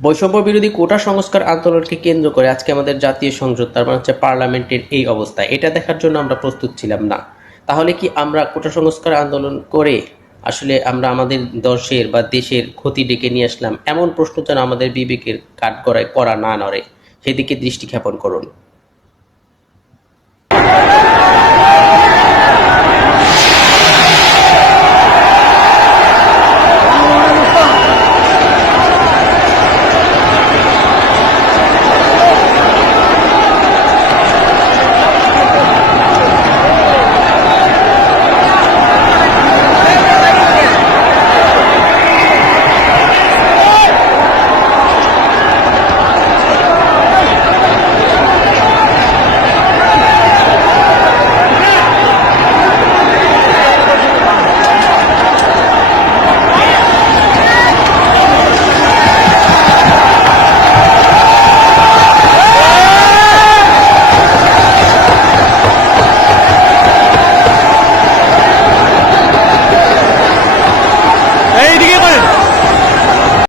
বৈষম্য বিরোধী কোটা সংস্কার আন্দোলনকে কেন্দ্র করে আজকে আমাদের জাতীয় সংসদ তার মানে হচ্ছে পার্লামেন্টের এই অবস্থা, এটা দেখার জন্য আমরা প্রস্তুত ছিলাম না। তাহলে কি আমরা কোটা সংস্কার আন্দোলন করে আসলে আমরা আমাদের দশের বা দেশের ক্ষতি ডেকে নিয়ে আসলাম? এমন প্রশ্ন যেন আমাদের বিবেকের কাঠগড়ায় করা না নড়ে, সেদিকে দৃষ্টি ক্ষেপণ করুন।